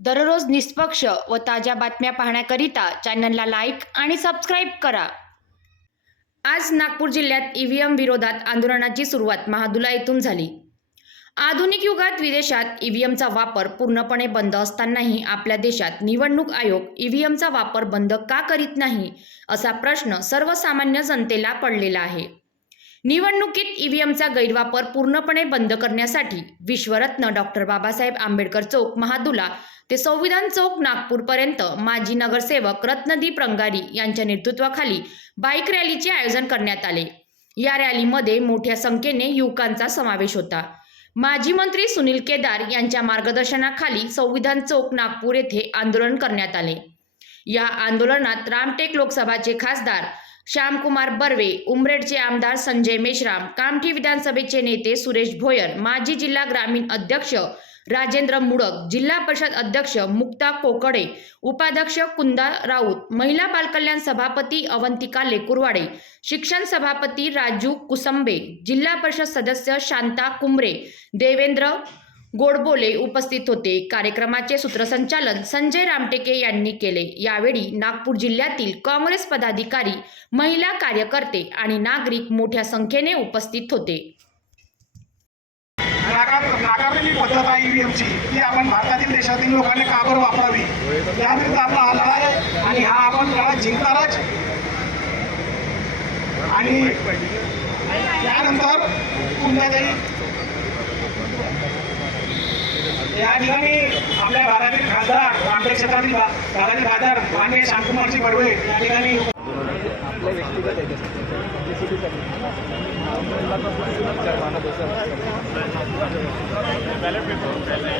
दररोज निष्पक्ष व ताज्या बातम्या पाहण्याकरिता चॅनलला लाईक आणि सबस्क्राईब करा. आज नागपूर जिल्ह्यात ईव्हीएम विरोधात आंदोलनाची सुरुवात महादुला येथून झाली. आधुनिक युगात विदेशात ईव्हीएमचा वापर पूर्णपणे बंद असतानाही आपल्या देशात निवडणूक आयोग ईव्हीएमचा वापर बंद का करीत नाही असा प्रश्न सर्वसामान्य जनतेला पडलेला आहे. निवडणुकीत ईव्हीएमचा गैरवापर पूर्णपणे बंद करण्यासाठी विश्वरत्न डॉक्टर बाबासाहेब आंबेडकर चौक महादुला ते संविधान चौक नागपूरपर्यंत माजी नगरसेवक रत्नदीप रंगारी यांच्या नेतृत्वाखाली बाईक रॅलीचे आयोजन करण्यात आले. या रॅलीमध्ये मोठ्या संख्येने युवकांचा समावेश होता. माजी मंत्री सुनील केदार यांच्या मार्गदर्शनाखाली संविधान चौक नागपूर येथे आंदोलन करण्यात आले. या आंदोलनात रामटेक लोकसभाचे खासदार श्यामकुमार बर्वे उमरेडचे आमदार संजय मेश्राम कामठी विधानसभेचे नेते सुरेश भोयर माजी जिल्हा ग्रामीण अध्यक्ष राजेंद्र मुडक जिल्हा परिषद अध्यक्ष मुक्ता कोकडे उपाध्यक्ष कुंदा राऊत महिला बालकल्याण सभापती अवंतिका लेकुरवाडे शिक्षण सभापती राजू कुसंबे जिल्हा परिषद सदस्य शांता कुंबरे देवेंद्र गोडबोले उपस्थित होते. कार्यक्रमाचे सूत्रसंचालन संजय रामटेके यांनी केले. यावेळी नागपूर जिल्ह्यातील काँग्रेस पदाधिकारी महिला कार्यकर्ते आणि नागरिक मोठ्या संख्येने उपस्थित होते. नाकारलेली पद्धत आहे ईव्हीएमची ती आपण भारतातील देशातील लोकांनी काबर वापरावी. याविरुद्ध आपला हा लढा आहे आणि हा आपण लढा जिंकणारच. आणि त्यानंतर पुन्हा काही या ठिकाणी आपल्या भागातील खासदार रामटेक क्षेत्रातील भागातील खासदार मान्य शांतकुमारजी बडवे या ठिकाणी बॅलेट पेपर